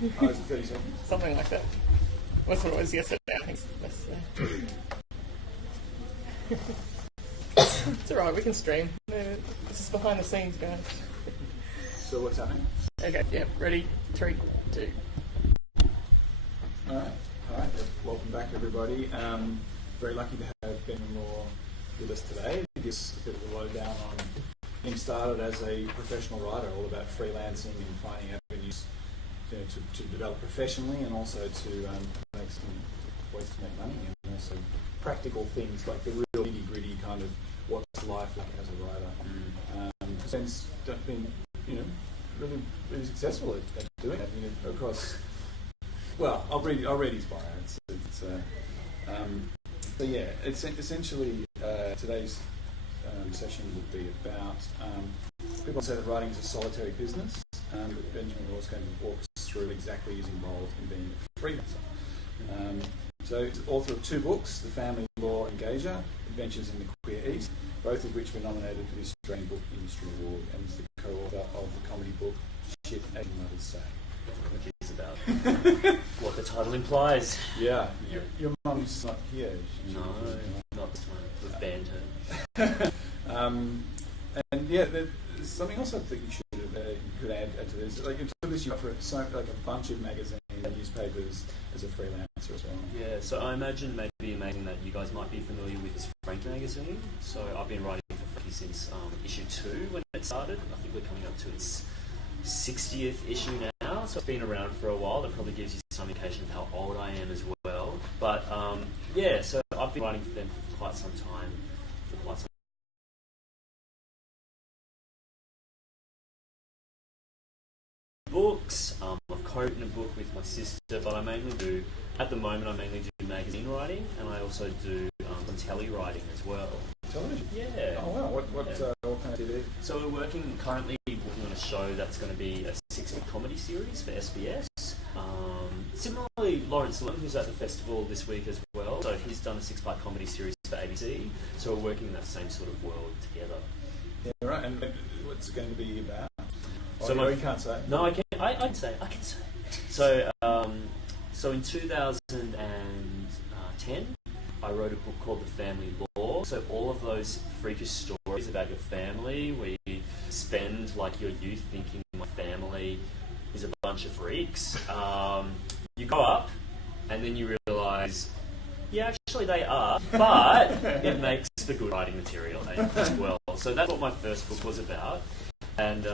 Oh, is it 30 seconds? Something like that. That's what it was yesterday, I think. It's alright, we can stream. This is behind the scenes, guys. So what's happening? Okay, yeah, ready? 3, 2. Alright. Welcome back, everybody. Very lucky to have Ben Law with us today to give us a bit of a lowdown on getting started as a professional writer, all about freelancing and finding avenues to develop professionally, and also to make some ways to make money, and also practical things like the real nitty-gritty kind of what's life like as a writer. Ben's been, really successful at doing it across. Well, I'll read his bio. It's essentially today's session will be about people say that writing is a solitary business. Benjamin Law is going to walk us through exactly who's involved in being a freelancer. So he's the author of 2 books, The Family Law Engager, Adventures in the Queer East, both of which were nominated for the Australian Book Industry Award, and is the co-author of the comedy book Shit Asian Mothers Say. Which is about what the title implies. Yeah, your mum's not here. No, not this one. We've banned her. And yeah, there's something else I think you could add to this. Like into this, you offer a bunch of magazines and newspapers as a freelancer as well. Yeah, so I imagine maybe amazing that you guys might be familiar with this Frankie magazine. So I've been writing for Frankie since issue 2 when it started. I think we're coming up to its 60th issue now, so it's been around for a while. That probably gives you some indication of how old I am as well. But so I've been writing for them for quite some time. Books. I've co-written a book with my sister, but I mainly do magazine writing, and I also do some telly writing as well. Television? Yeah. Oh wow, what kind of TV? So we're currently working on a show that's going to be a 6-week comedy series for SBS. Similarly, Lawrence Lund, who's at the festival this week as well, so he's done a 6-part comedy series for ABC, so we're working in that same sort of world together. Yeah, right, and what's it going to be about? So you can't say. No, I can. I can say. So, so in 2010, I wrote a book called The Family Law. So all of those freakish stories about your family, where you spend like your youth thinking my family is a bunch of freaks. You grow up, and then you realise, yeah, actually they are, but it makes the good writing material as well. So that's what my first book was about. And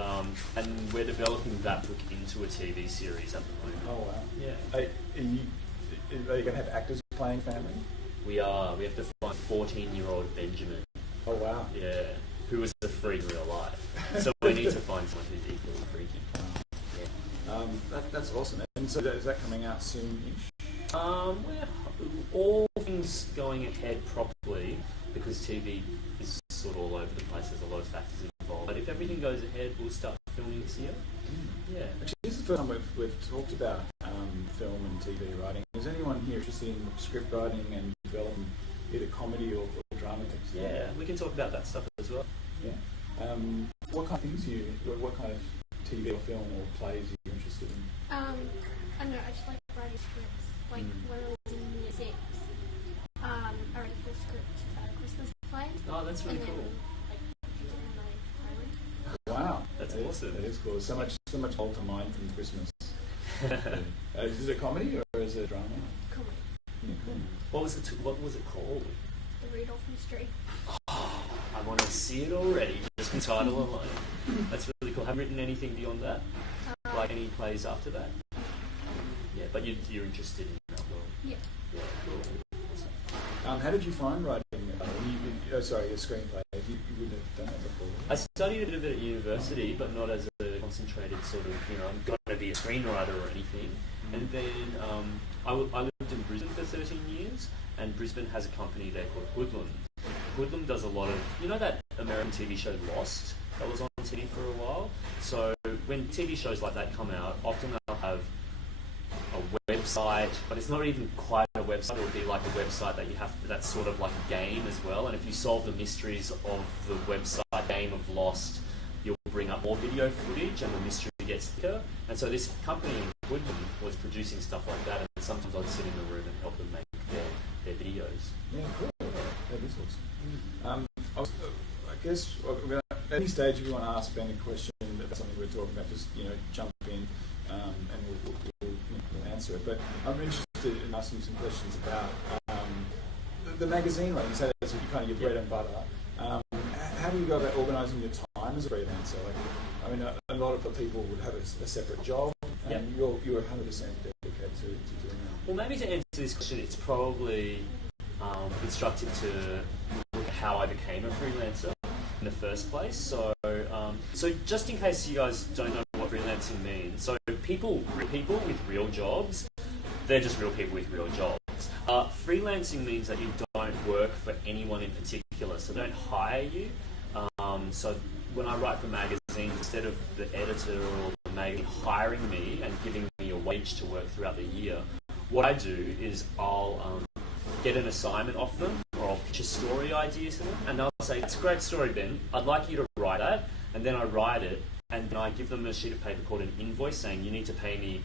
we're developing that book into a TV series at the moment. Oh wow! Yeah. Are you going to have actors playing family? We are. We have to find 14-year-old Benjamin. Oh wow! Yeah, who was a freak in real life. So we need to find someone who's equally freaky. Yeah. That's awesome. And so is that coming out soon-ish? Well, all things going ahead properly, because TV is sort of all over the place. There's a lot of factors involved. But if everything goes ahead, we'll start filming this year. Yeah. Actually, this is the first time we've talked about film and TV writing. Is anyone here interested in script writing and developing either comedy or drama text? Yeah, we can talk about that stuff as well. Yeah. What kind of things what kind of TV or film or plays are you interested in? I don't know, I just like writing scripts. Like when I was in year 6, I wrote a full script about a Christmas play. Oh, that's really cool. Wow, that's awesome. That is cool. So much old to mind from Christmas. Is it a comedy or is it a drama? Comedy. Yeah, cool. What was it called? The Rudolph Mystery. Oh, I want to see it already. Just from title alone. That's really cool. Have you written anything beyond that? Like any plays after that? Yeah, but you're interested in that world. Yeah. Yeah, cool. Awesome. How did you find writing? A screenplay. You wouldn't have done that before. I studied a bit of it at university, but not as a concentrated sort of, I'm going to be a screenwriter or anything. And then I lived in Brisbane for 13 years, and Brisbane has a company there called Hoodlum. Hoodlum does a lot of, that American TV show Lost that was on TV for a while. So when TV shows like that come out, often they'll have a website, but it's not even quite a website. It'll be like a website that's sort of like a game as well. And if you solve the mysteries of the website game of Lost, you'll bring up more video footage and the mystery gets thicker. And so this company in Woodland producing stuff like that, and sometimes I'd sit in the room and help them make their videos. Yeah, cool. That is awesome. I guess at any stage, if you want to ask Ben a question about something we're talking about, just jump in and we'll answer it. But I'm interested in asking you some questions about the magazine. Like you said, that's kind of your bread and butter. How do you go about organising your time as a freelancer? Like, I mean, a lot of people would have a separate job, and you're 100% dedicated to doing that. Well, maybe to answer this question, it's probably instructive to look at how I became a freelancer in the first place. So just in case you guys don't know what freelancing means, so real people with real jobs, they're just real people with real jobs. Freelancing means that you don't work for anyone in particular, so they don't hire you. So when I write for magazines, instead of the editor or the magazine hiring me and giving me a wage to work throughout the year, what I do is I'll get an assignment off them, or I'll pitch a story idea to them, and they'll say, "That's a great story, Ben. I'd like you to write that." And then I write it, and then I give them a sheet of paper called an invoice saying, "You need to pay me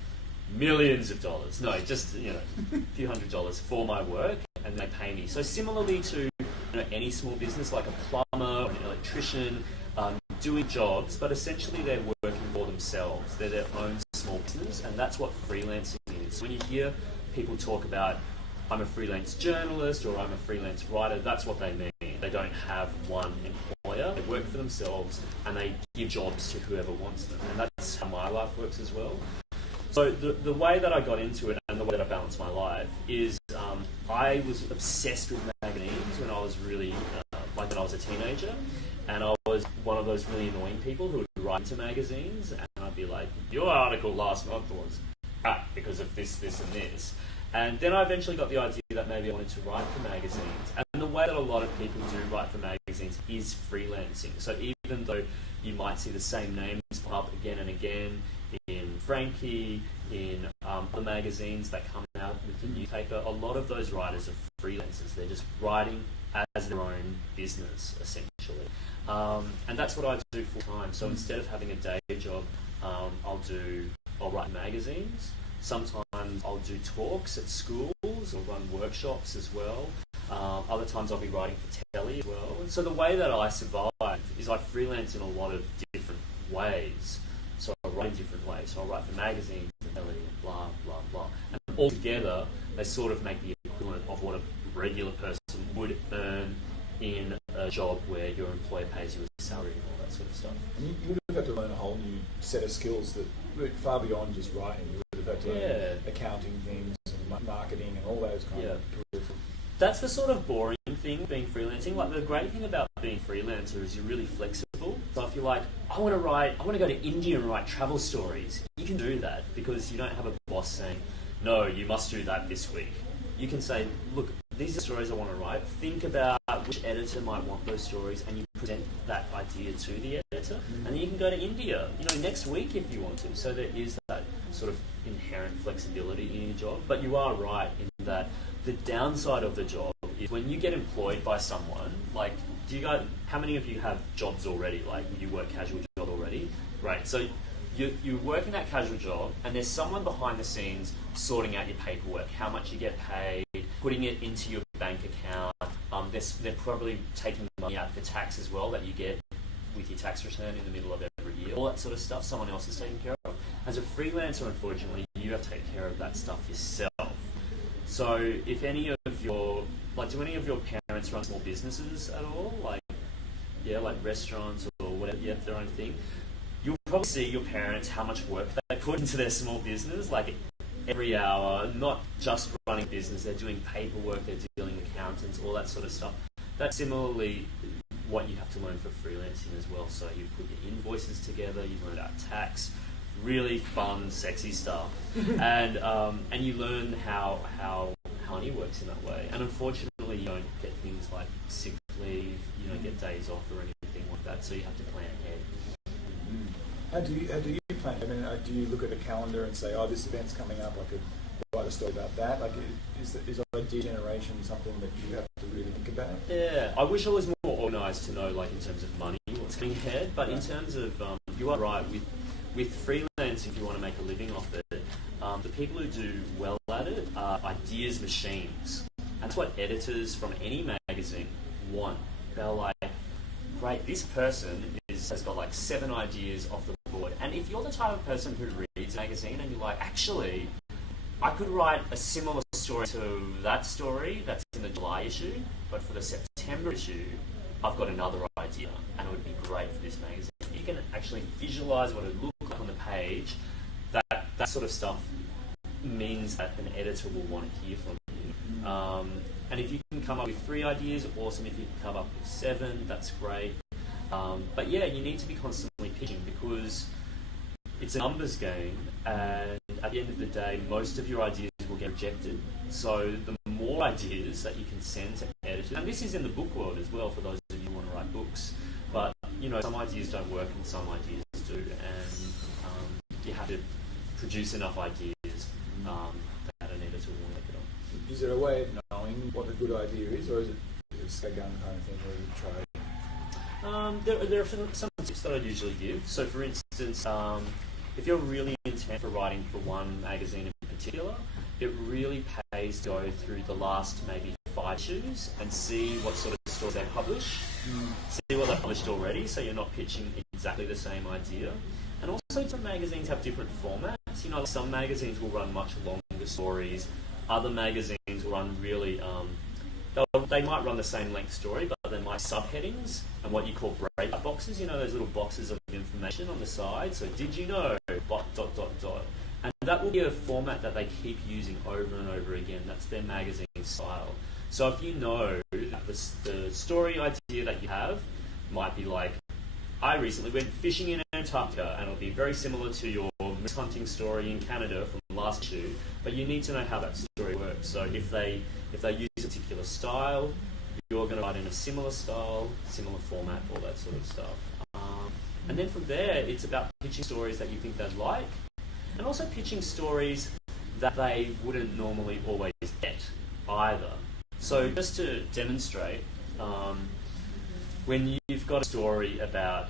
millions of dollars." No, just a few $100s for my work, and they pay me. So similarly to any small business like a plumber or an electrician, doing jobs, but essentially they're working for themselves. They're their own small business, and that's what freelancing is. When you hear people talk about, "I'm a freelance journalist" or "I'm a freelance writer," that's what they mean. They don't have one employer. They work for themselves, and they give jobs to whoever wants them. And that's how my life works as well. So the way that I got into it and the way that I balance my life is I was obsessed with magazines when I was really, when I was a teenager. And I was one of those really annoying people who would write into magazines, and I'd be like, "Your article last month was crap because of this, this, and this." And then I eventually got the idea that maybe I wanted to write for magazines. And the way that a lot of people do write for magazines is freelancing. So even though you might see the same names pop up again and again in Frankie, in other magazines that come out with the newspaper, a lot of those writers are freelancers. They're just writing as their own business, essentially. And that's what I do full time. So instead of having a day job, I'll write magazines. Sometimes I'll do talks at schools or run workshops as well. Other times I'll be writing for telly as well. And so the way that I survive is I freelance in a lot of different ways. So I write in different ways. So I write for magazines and telly and blah, blah, blah. And all together, they sort of make the equivalent of what a regular person would earn in a job where your employer pays you a salary and all that sort of stuff. And you would have had to learn a whole new set of skills that went far beyond just writing. You would have had to learn accounting things and marketing and all those kind of peripheral. That's the sort of boring thing, being freelancing. Like, the great thing about being freelancer is you're really flexible. So if you're like, I want to go to India and write travel stories, you can do that because you don't have a boss saying, "No, you must do that this week." You can say, "Look, these are stories I want to write. Think about which editor might want those stories," and you present that idea to the editor, and then you can go to India, next week if you want to. So there is that sort of inherent flexibility in your job. But you are right in that the downside of the job is when you get employed by someone, like, how many of you have jobs already? Like, you work casual job already? Right, so you work in that casual job, and there's someone behind the scenes sorting out your paperwork, how much you get paid, putting it into your bank account. They're probably taking money out for tax as well that you get with your tax return in the middle of every year. All that sort of stuff someone else is taking care of. As a freelancer, unfortunately, you have to take care of that stuff yourself. So if any of your, do any of your parents run small businesses at all? Like restaurants or whatever, you have their own thing. You'll probably see your parents, how much work they put into their small business, like every hour, not just running business, they're doing paperwork, they're dealing with accountants, all that sort of stuff. That's similarly what you have to learn for freelancing as well. So you put your invoices together, you learn about tax, really fun, sexy stuff, and you learn how money works in that way. And unfortunately, you don't get things like sick leave, you don't get days off or anything like that. So you have to plan ahead. How do you plan? I mean, do you look at a calendar and say, "Oh, this event's coming up. I could write a story about that"? Like, is idea generation something that you have to really think about? Yeah, I wish I was more organised to know, like, in terms of money, what's coming ahead. But in terms of, you are right with freelancing. If you want to make a living off it, the people who do well at it are ideas machines. That's what editors from any magazine want. They're like, great, this person has got like 7 ideas off the board. And if you're the type of person who reads a magazine and you're like, actually, I could write a similar story to that story that's in the July issue, but for the September issue, I've got another idea, and it would be great for this magazine. You can actually visualize what it would look like on the page. That sort of stuff means that an editor will want to hear from you. And if you can come up with 3 ideas, awesome. If you can come up with 7, that's great. But yeah, you need to be constantly pitching because it's a numbers game, and at the end of the day, most of your ideas will get rejected. So the more ideas that you can send to editors, and this is in the book world as well for those of you who want to write books, but some ideas don't work and some ideas do, and you have to produce enough ideas that an editor will make it on. Is there a way of knowing what a good idea is, or is it a scattergun kind of thing where you try? There are some tips that I usually give. So for instance, if you're really intent for writing for one magazine in particular, it really pays to go through the last maybe 5 issues and see what sort of stories they publish, see what they've published already, so you're not pitching exactly the same idea. And also some magazines have different formats. Some magazines will run much longer stories, other magazines will run really, they might run the same length story, but they might have subheadings and what you call breakout boxes, those little boxes of information on the side. So did you know, ... And that will be a format that they keep using over and over again. That's their magazine style. So if you know that the story idea that you have might be like, I recently went fishing in Antarctica, and it'll be very similar to your moose hunting story in Canada from last issue, but you need to know how that story works. So if they use a particular style, you're going to write in a similar style, similar format, all that sort of stuff. And then from there, it's about pitching stories that you think they'd like, and also pitching stories that they wouldn't normally always get either. So just to demonstrate, when you've got a story about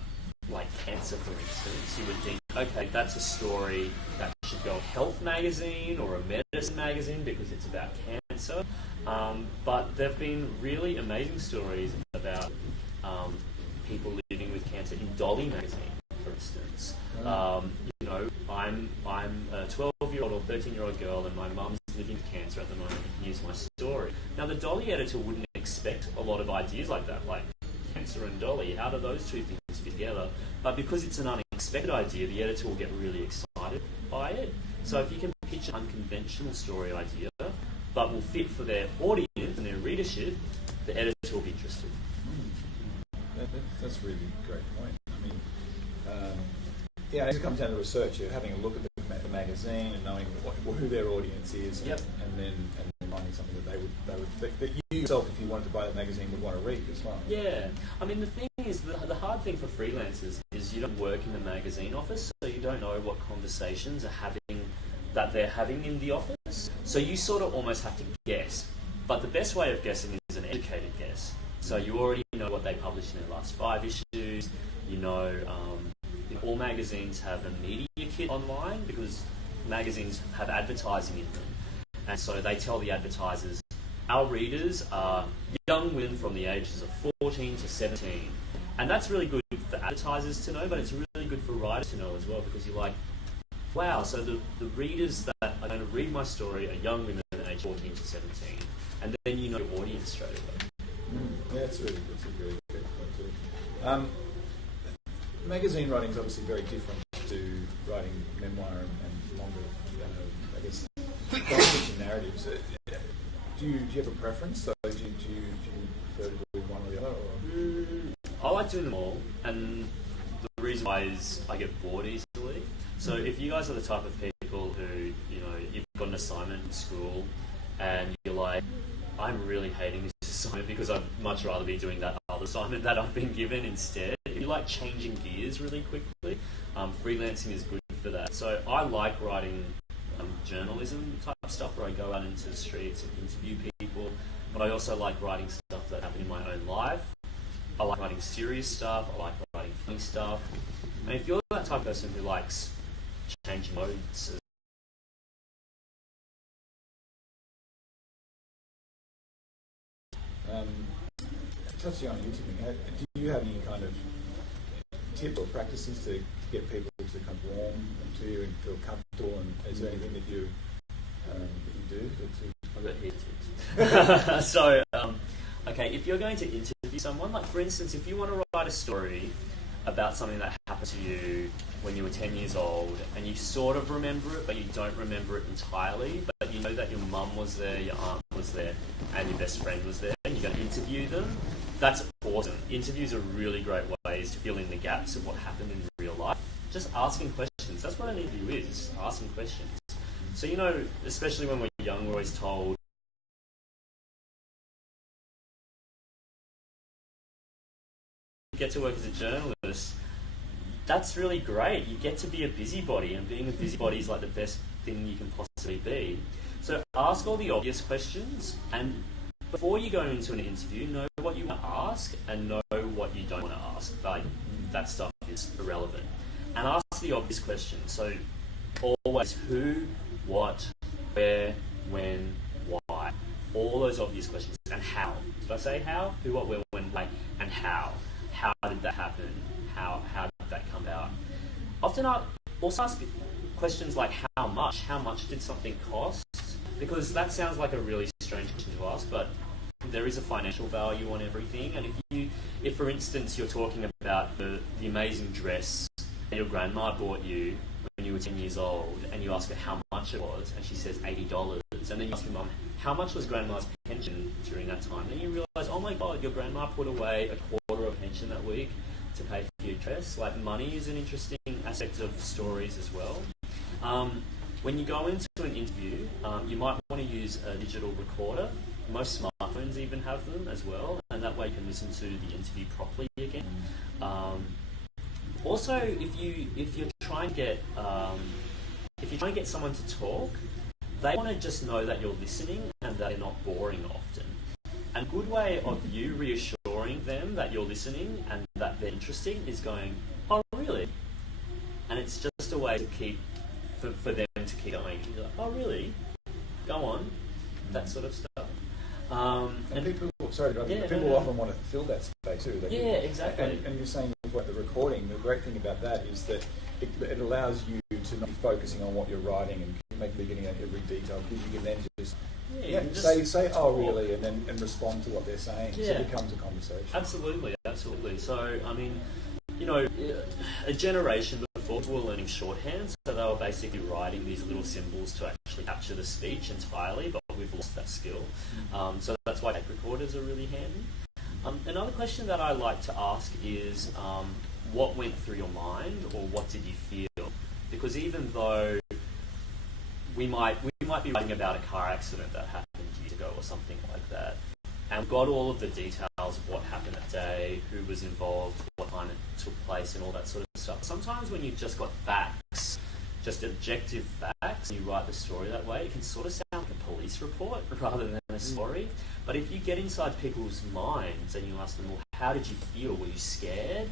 like cancer, for instance, you would think, okay, that's a story that should go a health magazine or a medicine magazine because it's about cancer. But there have been really amazing stories about people living with cancer in Dolly magazine, for instance. I'm a 12-year-old or 13-year-old girl, and my mum's living with cancer at the moment, and here's my story. Now, the Dolly editor wouldn't expect a lot of ideas like that, like cancer and Dolly. How do those two things fit together? But because it's an unexpected idea, the editor will get really excited by it. So if you can pitch an unconventional story idea, but will fit for their audience and their readership, the editor will be interested. That's a really great point. I mean, as it comes down to research, you're having a look at the magazine and knowing who their audience is, and then finding something that you yourself, if you wanted to buy that magazine, would want to read as well. Yeah, I mean, the thing is, the hard thing for freelancers is you don't work in the magazine office, so you don't know what conversations they're having in the office. So you sort of almost have to guess. But the best way of guessing is an educated guess. So you already know what they published in their last 5 issues. All magazines have a media kit online because magazines have advertising in them. And so they tell the advertisers, our readers are young women from the ages of 14 to 17. And that's really good for advertisers to know, but it's really good for writers to know as well, because you're like, wow, so the readers that are going to read my story are young women aged 14 to 17. And then you know your audience straight away. Yeah, that's a really good point too. Magazine writing is obviously very different to writing memoir and longer, I guess, non-fiction narratives. Do you have a preference? So do you prefer to do one or the other? Or? I like doing them all, and the reason why is I get bored easily. So if you guys are the type of people who, you've got an assignment in school and you're like, I'm really hating this assignment because I'd much rather be doing that other assignment that I've been given instead. If you like changing gears really quickly, freelancing is good for that. So I like writing journalism type stuff where I go out into the streets and interview people, but I also like writing stuff that happened in my own life. I like writing serious stuff, I like writing funny stuff. And if you're that type of person who likes changing modes Touching on interviewing, do you have any kind of tips or practices to get people to come warm to you and feel comfortable? And is there anything that you do? I've got heaps. So, okay, if you're going to interview someone, like for instance, if you want to write a story about something that happened to you when you were 10 years old and you sort of remember it, but you don't remember it entirely, but you know that your mum was there, your aunt was there, and your best friend was there, and you're going to interview them, that's awesome. Interviews are really great ways to fill in the gaps of what happened in real life. Just asking questions. That's what an interview is, asking questions. So, you know, especially when we're young, we're always told, get to work as a journalist, that's really great. You get to be a busybody, and being a busybody is like the best thing you can possibly be. So ask all the obvious questions, and before you go into an interview, know what you want to ask and know what you don't want to ask. Like, that stuff is irrelevant. And ask the obvious questions. So always who, what, where, when, why. All those obvious questions. And how. Did I say how? Who, what, where, when, why, and how. How did that happen? How did that come about? Often I also ask questions like how much? How much did something cost? Because that sounds like a really strange question to ask, but there is a financial value on everything. And if for instance you're talking about the amazing dress that your grandma bought you when you were 10 years old, and you ask her how much it was, and she says $80, and then you ask your mum, how much was grandma's pension during that time? And then you realise, oh my god, your grandma put away a quarter of a pension that week to pay for your dress. Like, money is an interesting aspect of stories as well. When you go into an interview, you might want to use a digital recorder. Most smartphones even have them as well, and that way you can listen to the interview properly again. Also, if you're trying to get someone to talk, they want to just know that you're listening and that they're not boring often. And a good way of you reassuring them that you're listening and that they're interesting is going, oh really? And it's just a way to keep for them to keep going. You're like, oh really? Go on. That sort of stuff. And people, people often want to fill that space too. Exactly. And you're saying about the recording, the great thing about that is that it allows you to not be focusing on what you're writing and make getting at every detail, because you can then just say oh really, and then respond to what they're saying. So it becomes a conversation. Absolutely. So I mean, you know, a generation before we were learning shorthand, so they were basically writing these little symbols to actually capture the speech entirely, but we've lost that skill. So that's why tape recorders are really handy. Another question that I like to ask is, what went through your mind, or what did you feel? Because even though we might be writing about a car accident that happened years ago or something like that, and we've got all of the details of what happened that day, who was involved, what time it took place, and all that sort of stuff. Sometimes when you've just got facts, just objective facts, and you write the story that way, it can sort of sound like a police report rather than a story. But if you get inside people's minds and you ask them, well, how did you feel? Were you scared?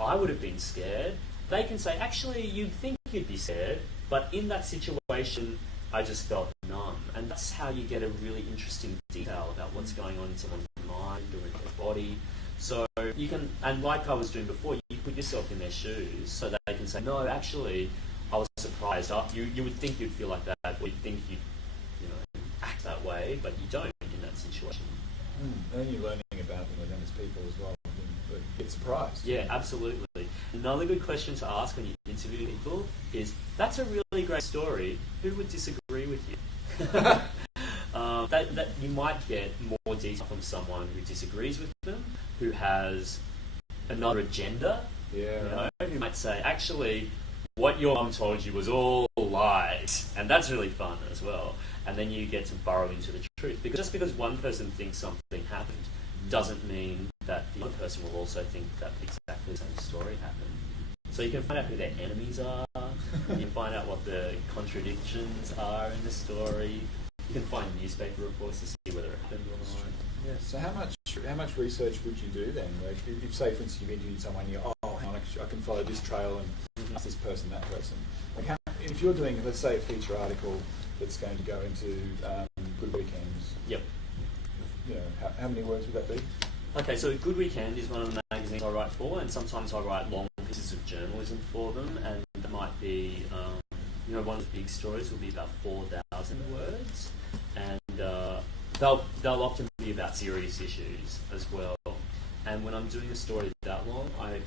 I would have been scared. They can say, actually, you'd think you'd be scared, but in that situation, I just felt numb. And that's how you get a really interesting detail about what's going on in someone's mind or in their body. So you can, and like I was doing before, you put yourself in their shoes so that they can say, no, actually, I was surprised. You would think you'd feel like that, or you'd think you'd act that way, but you don't in that situation. And then you're learning about them with them as people as well. You get surprised. Yeah, absolutely. Another good question to ask when you interview people is, that's a really great story. Who would disagree with you? That you might get more detail from someone who disagrees with them, who has another agenda. Who might say, actually, what your mum told you was all lies, and that's really fun as well. And then you get to burrow into the truth, because just because one person thinks something happened doesn't mean that the other person will also think that exactly the same story happened. So you can find out who their enemies are, you can find out what the contradictions are in the story, you can find newspaper reports to see whether it happened or not. Yeah. So how much research would you do then? Like, if say for instance you've interviewed someone, and I can follow this trail and ask this person, that person. Like, if you're doing, let's say, a feature article that's going to go into Good Weekends. Yep. how many words would that be? Okay, so Good Weekend is one of the magazines I write for, and sometimes I write long pieces of journalism for them, and it might be, one of the big stories will be about 4,000 words, and they'll often be about serious issues as well. And when I'm doing a story that long, I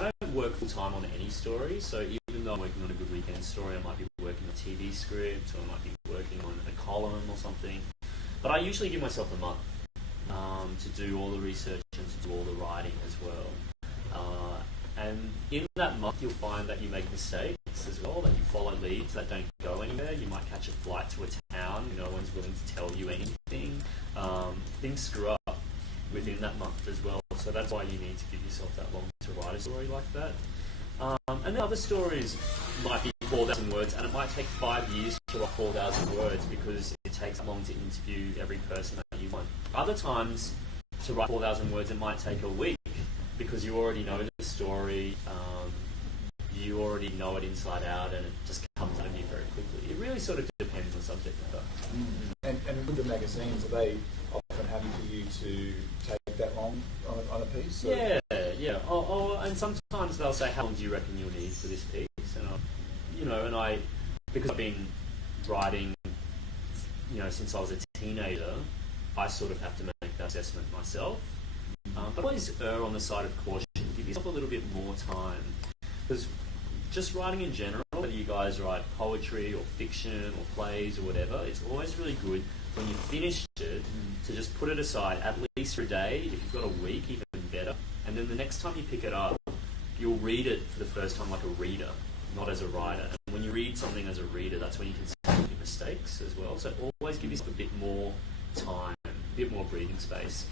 don't work full time on any story, so even though I'm working on a Good Weekend story, I might be working on a TV script, or I might be working on a column or something, but I usually give myself a month to do all the research and to do all the writing as well. And in that month, you'll find that you make mistakes as well, that you follow leads that don't go anywhere. You might catch a flight to a town, no one's willing to tell you anything. Things screw up within that month as well, so that's why you need to give yourself that long to write a story like that. And then other stories might be 4,000 words, and it might take 5 years to write 4,000 words because it takes that long to interview every person that you want. Other times, to write 4,000 words, it might take a week because you already know the story, you already know it inside out, and it just comes out of you very quickly. It really sort of depends on subject matter. And with the magazines, are they often happy for you to take that long on a piece? Or? Yeah. And sometimes they'll say, "How long do you reckon you'll need for this piece?" And I, because I've been writing, since I was a teenager, I sort of have to make that assessment myself. But always err on the side of caution. Give yourself a little bit more time, because just writing in general, whether you guys write poetry or fiction or plays or whatever, it's always really good when you finish it to just put it aside at least for a day. If you've got a week, even better. And then the next time you pick it up, you'll read it for the first time like a reader, not as a writer. And when you read something as a reader, that's when you can see your mistakes as well. So always give yourself a bit more time, a bit more breathing space.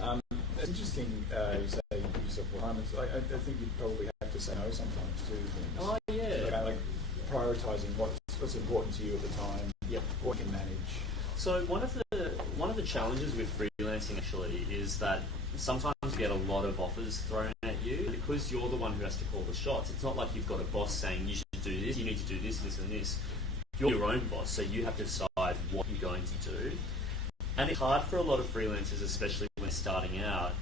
Yeah. It's interesting you say you give yourself more time. I think you probably have to say no sometimes to things. Oh, yeah. Like prioritising what's important to you at the time, what you can manage. So one of the challenges with freelancing actually is that sometimes you get a lot of offers thrown at you because you're the one who has to call the shots. It's not like you've got a boss saying you should do this, you need to do this, this and this. You're your own boss, so you have to decide what you're going to do. And it's hard for a lot of freelancers, especially when starting out,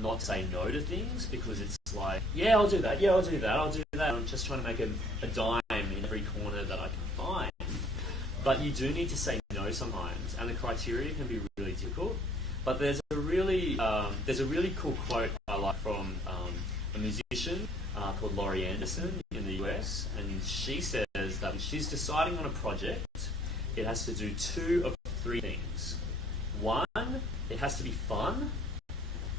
not to say no to things because it's like, yeah, I'll do that, I'll do that. I'm just trying to make a dime in every corner that I can find. But you do need to say no sometimes, and the criteria can be really difficult. But there's a really cool quote I like from a musician called Laurie Anderson in the US, and she says that when she's deciding on a project, it has to do 2 of 3 things. 1, it has to be fun.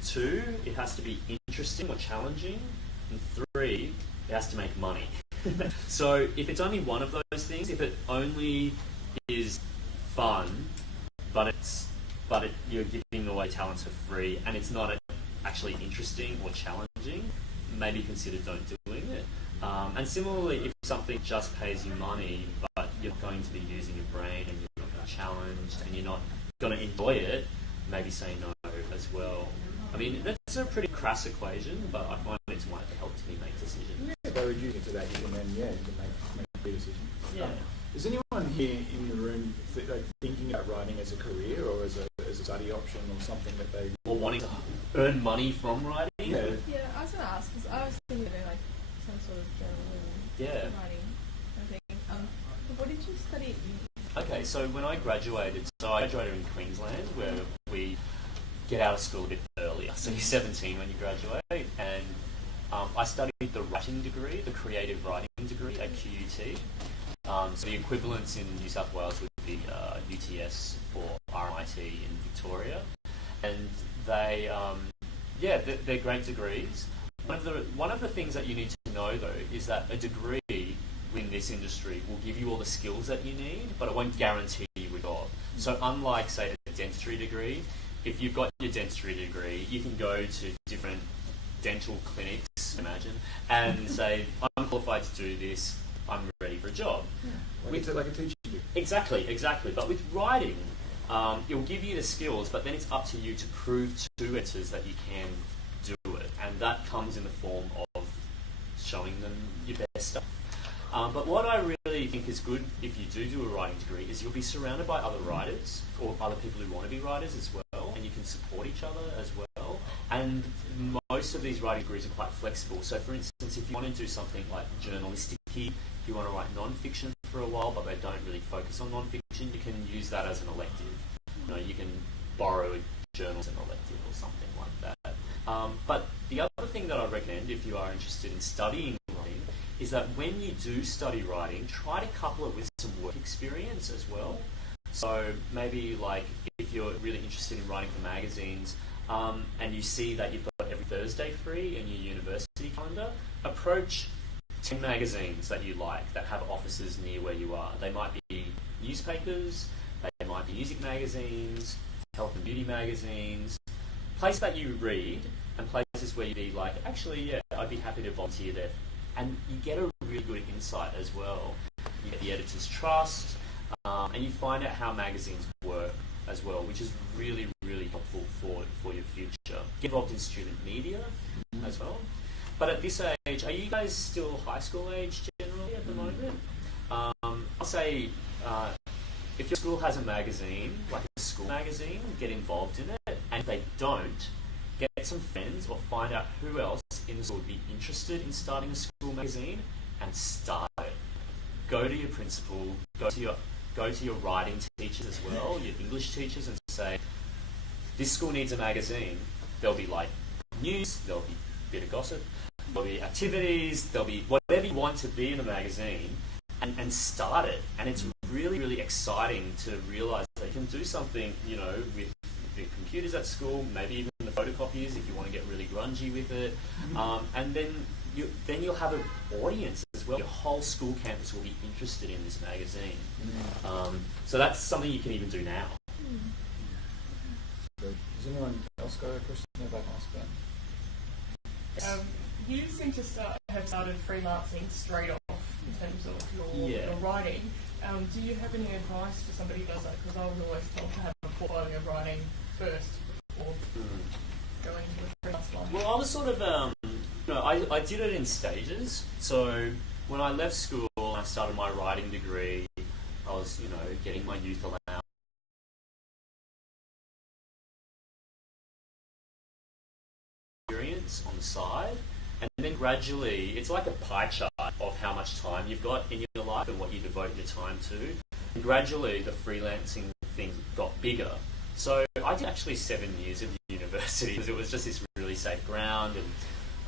2, it has to be interesting or challenging. And 3, it has to make money. So if it's only one of those things, if it only is fun, but you're giving away talents for free, and it's not actually interesting or challenging, maybe consider don't doing it. And similarly, if something just pays you money, but you're not going to be using your brain and you're not challenged and you're not going to enjoy it, maybe say no as well. I mean, that's a pretty crass equation, but I find it's one that helps me make decisions. Yeah, by reducing it to that, you can then you can make a decision. Yeah. Is anyone here in the room thinking about writing as a career or as a study option or something that they... Or wanting to earn money from writing? Yeah, I was going to ask, because I was thinking of doing like some sort of journalism, writing, I think. What did you study at uni? Okay, so when I graduated in Queensland, where we get out of school a bit earlier. So you're 17 when you graduate, and I studied the writing degree, the creative writing degree at QUT. So the equivalents in New South Wales would be UTS or RMIT in Victoria, and they're great degrees. One of the things that you need to know though is that a degree in this industry will give you all the skills that you need, but it won't guarantee you a job. So unlike say a dentistry degree, if you've got your dentistry degree, you can go to different dental clinics, imagine, and say, I'm qualified to do this, I'm ready for a job. Yeah. Like a teacher do. Exactly. But with writing, it will give you the skills, but then it's up to you to prove to editors that you can do it. And that comes in the form of showing them your best stuff. But what I really think is good if you do a writing degree is you'll be surrounded by other writers or other people who want to be writers as well, and you can support each other as well. And most of these writing degrees are quite flexible. So for instance, if you want to do something like journalistic, if you want to write non-fiction for a while but they don't really focus on non-fiction, you can use that as an elective. You know, you can borrow a journal as an elective or something like that. But the other thing that I recommend if you are interested in studying writing is that when you do study writing, try to couple it with some work experience as well. So maybe like if you're really interested in writing for magazines and you see that you've got every Thursday free in your university calendar, approach 10 magazines that you like that have offices near where you are. They might be newspapers, they might be music magazines, health and beauty magazines, places that you read and places where you'd be like, actually, yeah, I'd be happy to volunteer there. And you get a really good insight as well. You get the editor's trust, and you find out how magazines work as well, which is really, really helpful for your future. Get involved in student media as well. But at this age, are you guys still high school age generally at the moment? I'll say if your school has a magazine, like a school magazine, get involved in it. And if they don't, get some friends or find out who else in the school would be interested in starting a school magazine and start it. Go to your principal, go to your writing teachers as well, your English teachers, and say, this school needs a magazine. There'll be like news, there'll be a bit of gossip, there'll be activities, there'll be whatever you want to be in a magazine, and start it. And it's really, really exciting to realise that you can do something, you know, with the computers at school, maybe even the photocopiers if you want to get really grungy with it, and then you'll have an audience as well. Your whole school campus will be interested in this magazine. So that's something you can even do now. Does anyone else got a question about Ben? You seem to have started freelancing straight off in terms of your writing. Do you have any advice for somebody who does that? Because I was always told to have a portfolio of writing first before going into a freelance line. Well, I was sort of, I did it in stages. So when I left school and I started my writing degree, I was, getting my youth allowance. Experience on the side, and then gradually it's like a pie chart of how much time you've got in your life and what you devote your time to, and gradually the freelancing thing got bigger. So I did actually 7 years of university because it was just this really safe ground, and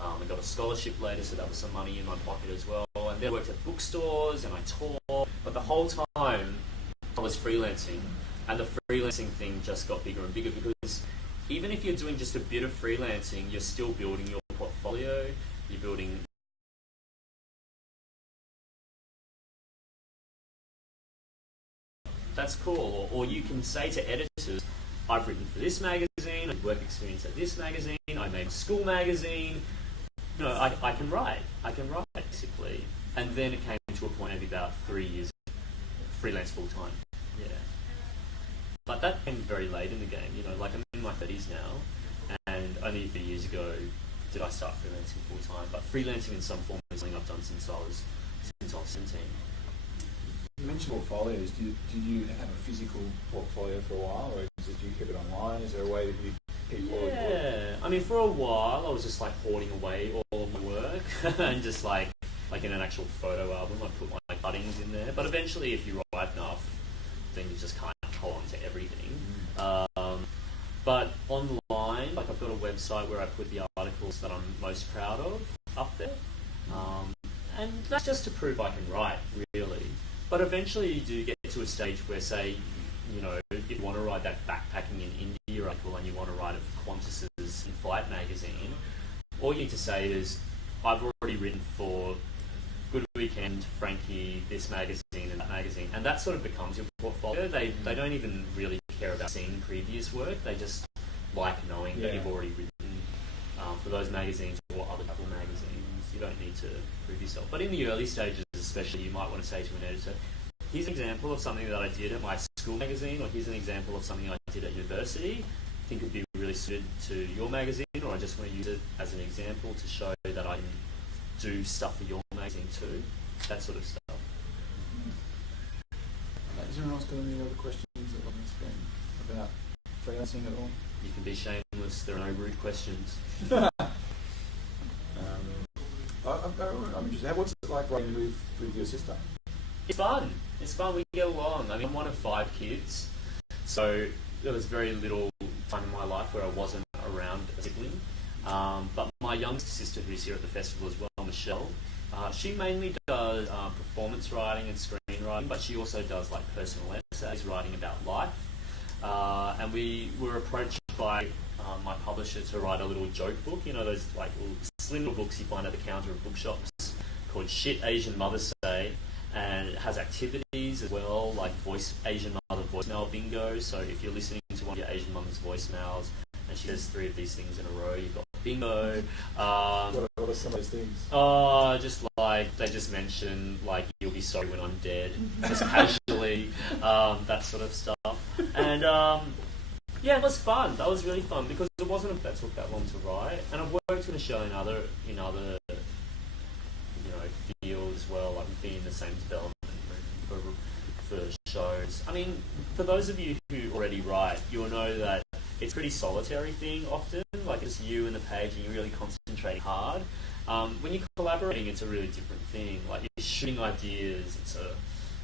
I got a scholarship later, so that was some money in my pocket as well. And then I worked at bookstores and I taught, but the whole time I was freelancing, and the freelancing thing just got bigger and bigger because even if you're doing just a bit of freelancing, you're still building your portfolio, you're building... That's cool. Or you can say to editors, I've written for this magazine, I've work experience at this magazine, I made a school magazine. I can write, basically. And then it came to a point of about 3 years freelance full-time. Yeah. But that came very late in the game, like I'm in my 30s now, and only a few years ago did I start freelancing full time. But freelancing in some form is something I've done since I was 17. You mentioned portfolios. Do you have a physical portfolio for a while, or do you keep it online? Is there a way that you keep all your work? Yeah, I mean, for a while I was just like hoarding away all of my work and just like in an actual photo album, I put my cuttings in there. But eventually, if you write enough, then you just can't hold on to everything. But online, like I've got a website where I put the articles that I'm most proud of up there. And that's just to prove I can write, really. But eventually you do get to a stage where, say, if you want to write that backpacking in India article and you want to write it for Qantas's in-flight magazine, all you need to say is, I've already written for Good Weekend, Frankie, this magazine and that magazine, and that sort of becomes your portfolio. They don't even really care about seeing previous work. They just like knowing that you've already written for those magazines or other travel magazines. You don't need to prove yourself. But in the early stages especially, you might want to say to an editor, here's an example of something that I did at my school magazine, or here's an example of something I did at university. I think it would be really suited to your magazine, or I just want to use it as an example to show that I can do stuff for your magazine too. that sort of stuff. Has anyone else got any other questions about freelancing at all? You can be shameless. There are no rude questions. I'm interested. What's it like writing with your sister? It's fun. It's fun. We get along. I mean, I'm one of 5 kids, so there was very little time in my life where I wasn't around a sibling. But my youngest sister, who's here at the festival as well, Michelle, she mainly does performance writing and screenwriting, but she also does like personal essays, writing about life. And we were approached by my publisher to write a little joke book, you know, those like little slim little books you find at the counter of bookshops, called Shit Asian Mothers Say, and it has activities as well, like Asian Mother voicemail bingo. So if you're listening to one of your Asian mother's voicemails and she says 3 of these things in a row, you've got bingo. What are some of those things? Just like they just mention, like, you'll be sorry when I'm dead, just casually, that sort of stuff. And yeah, it was fun. That was really fun because it wasn't that took that long to write. And I've worked with Michelle in other fields as well. Like we've been in the same development room for shows. I mean, for those of you who already write, you'll know that it's a pretty solitary thing often. Like it's you and the page, and you're really concentrating hard. When you're collaborating, it's a really different thing. Like you're shooting ideas.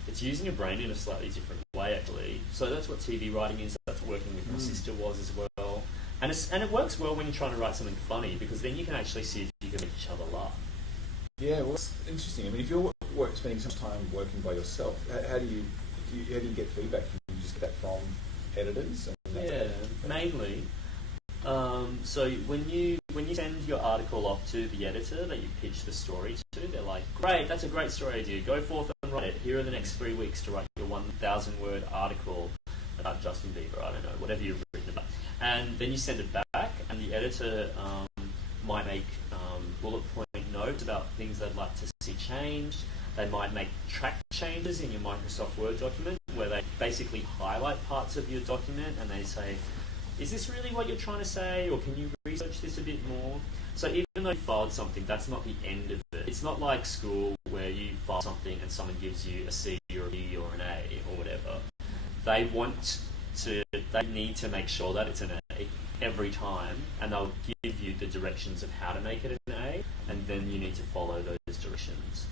It's using your brain in a slightly different way, actually. So that's what TV writing is. That's what working with my sister was as well. And it works well when you're trying to write something funny, because then you can actually see if you can make each other laugh. Yeah, well, it's interesting. I mean, if you're spending some time working by yourself, how do you get feedback? Do you just get that from editors? Yeah, mainly. So when you send your article off to the editor that you pitch the story to, they're like, great, that's a great story idea. Go forth and write it. Here are the next 3 weeks to write your 1,000-word article about Justin Bieber, I don't know, whatever you've written about. And then you send it back, and the editor might make bullet point notes about things they'd like to see changed. They might make track changes in your Microsoft Word document where they basically highlight parts of your document and they say, is this really what you're trying to say, or can you research this a bit more? So even though you filed something, that's not the end of it. It's not like school where you file something and someone gives you a C or a B or an A or whatever. They need to make sure that it's an A every time, and they'll give you the directions of how to make it an A, and then you need to follow those directions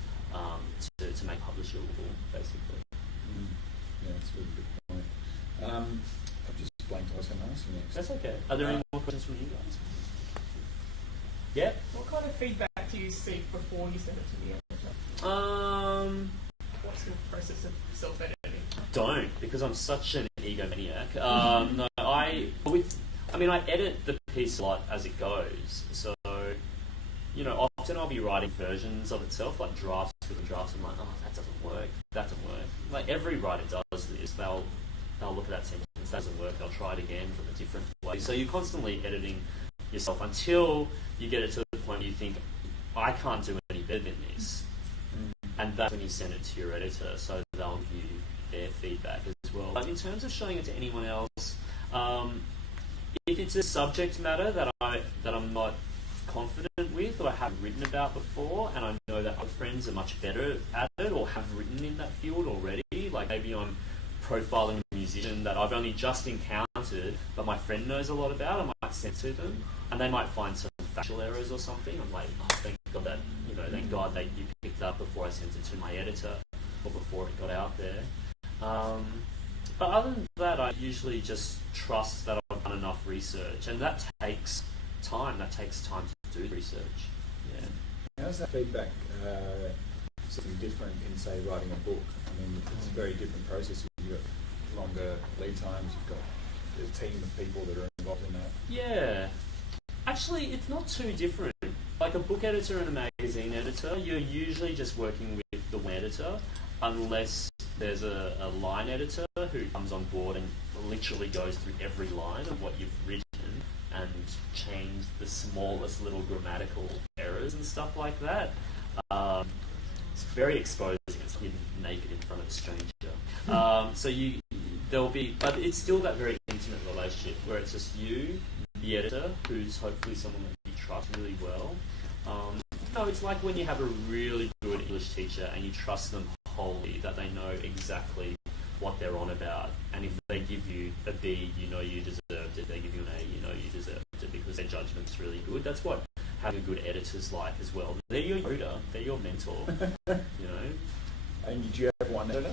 to make publishable, basically. Yeah, that's a really good point. I've just blanked what I was going to ask you next. That's okay. Are there any more questions from you guys? Yeah? What kind of feedback do you seek before you send it to the editor? What's your process of self-editing? Don't, because I'm such an egomaniac. No, I edit the piece a lot as it goes. So, often I'll be writing versions of itself, like drafts within drafts. I'm like, oh, that doesn't work. Like every writer does this. They'll look at that sentence, that doesn't work. They'll try it again from a different way. So you're constantly editing yourself until you get it to the point where you think, I can't do any better than this. And that's when you send it to your editor, so they'll give you their feedback as well. But in terms of showing it to anyone else, if it's a subject matter that I'm not confident with or I haven't written about before, and I know that other friends are much better at it or have written in that field already, like maybe I'm profiling a musician that I've only just encountered but my friend knows a lot about, I might send to them, and they might find some factual errors or something. I'm like, oh, thank God that you picked up before I sent it to my editor or before it got out there. But other than that, I usually just trust that I've done enough research, and that takes time. That takes time to do research. Yeah. How's that feedback something different in, say, writing a book? I mean, it's a very different process. You've got longer lead times. You've got a team of people that are involved in that. Yeah. Actually, it's not too different. Like a book editor and a magazine editor, you're usually just working with the one editor, unless there's a line editor who comes on board and literally goes through every line of what you've written and change the smallest little grammatical errors and stuff like that. It's very exposing. It's like you're naked in front of a stranger. But it's still that very intimate relationship where it's just you, the editor, who's hopefully someone that you trust really well, No, it's like when you have a really good English teacher and you trust them wholly, that they know exactly what they're on about. And if they give you a B, you know you deserved it. They give you an A, you know you deserved it because their judgment's really good. That's what having a good editor's like as well. They're your Yoda. They're your mentor. You know. And do you have one editor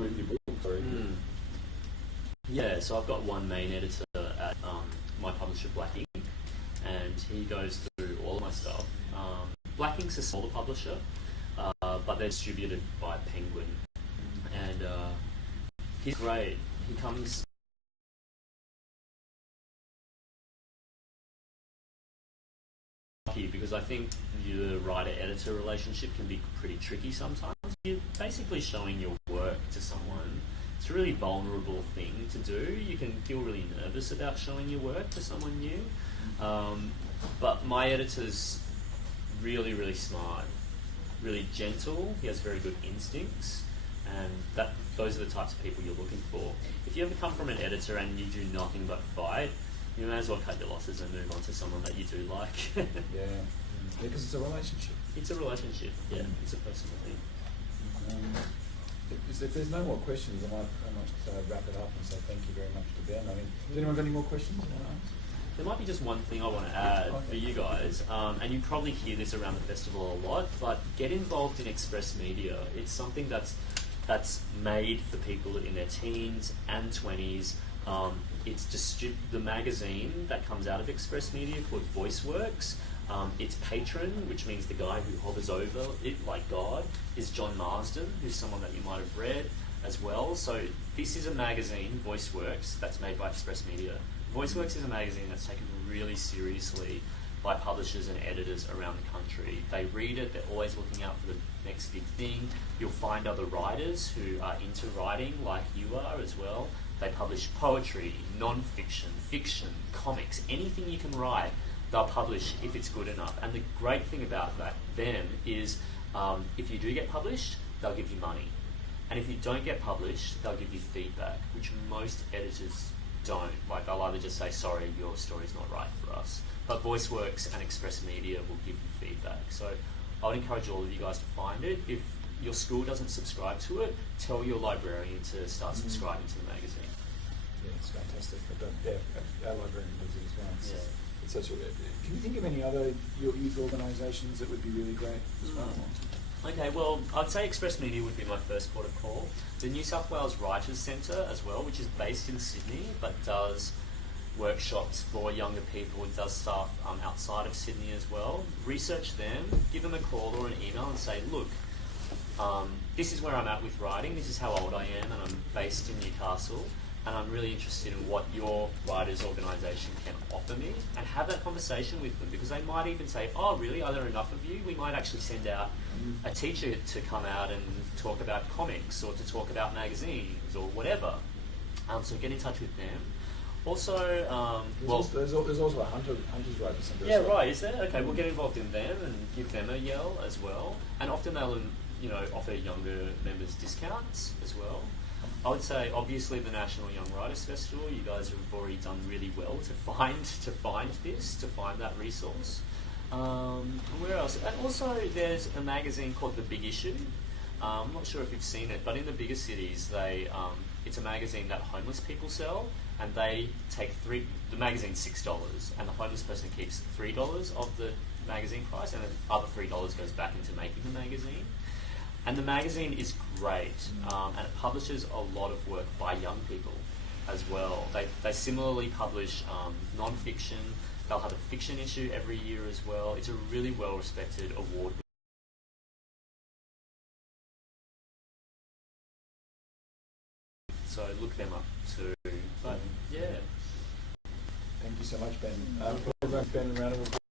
with your book? Or Yeah, so I've got one main editor at my publisher, Black Ink, and he goes through all of my stuff. Black Ink's a smaller publisher, but they're distributed by Penguin, and he's great. He comes. Because I think the writer-editor relationship can be pretty tricky sometimes. You're basically showing your work to someone. It's a really vulnerable thing to do. You can feel really nervous about showing your work to someone new. But my editor's really, really smart, really gentle. He has very good instincts, and those are the types of people you're looking for. If you ever come from an editor and you do nothing but fight, you may as well cut your losses and move on to someone that you do like. Yeah, because it's a relationship. It's a relationship, yeah. It's a personal thing. If there's no more questions, I might wrap it up and say thank you very much to Ben. I mean, has anyone got any more questions you want to ask? There might be just one thing I want to add for you guys, and you probably hear this around the festival a lot, but get involved in Express Media. It's something that's made for people in their teens and 20s. It's the magazine that comes out of Express Media called VoiceWorks. Its patron, which means the guy who hovers over it like God, is John Marsden, who's someone that you might have read as well. So this is a magazine, VoiceWorks, that's made by Express Media. VoiceWorks is a magazine that's taken really seriously by publishers and editors around the country. They read it, they're always looking out for the next big thing. You'll find other writers who are into writing like you are as well. They publish poetry, non-fiction, fiction, comics, anything you can write, they'll publish if it's good enough. And the great thing about them is if you do get published, they'll give you money. And if you don't get published, they'll give you feedback, which most editors don't. Like, they'll either just say, sorry, your story's not right for us. But VoiceWorks and Express Media will give you feedback. So I would encourage all of you guys to find it. If your school doesn't subscribe to it, tell your librarian to start subscribing to the magazine. Yeah, it's fantastic. Our librarian does it as well. Yeah. It's such a, can you think of any other your youth organisations that would be really great as well? Okay, well, I'd say Express Media would be my first port of call. The New South Wales Writers Centre as well, which is based in Sydney, but does workshops for younger people, it does stuff outside of Sydney as well. Research them, give them a call or an email and say, look, this is where I'm at with writing, this is how old I am, and I'm based in Newcastle, and I'm really interested in what your writers' organisation can offer me, and have that conversation with them, because they might even say, oh really, are there enough of you? We might actually send out a teacher to come out and talk about comics, or to talk about magazines, or whatever. So get in touch with them. Also, there's also a Hunter's Writers Centre. Yeah, right, is there? Okay, we'll get involved in them and give them a yell as well. And often they'll, offer younger members discounts as well. I would say, obviously, the National Young Writers Festival. You guys have already done really well to find that resource. Where else? And also, there's a magazine called The Big Issue. I'm not sure if you've seen it, but in the bigger cities, it's a magazine that homeless people sell, and they take the magazine's $6, and the homeless person keeps $3 of the magazine price, and the other $3 goes back into making the magazine. And the magazine is great, and it publishes a lot of work by young people as well. They similarly publish non-fiction. They'll have a fiction issue every year as well. It's a really well-respected award. So look them up too. But yeah. Thank you so much, Ben. Ben, a round of applause.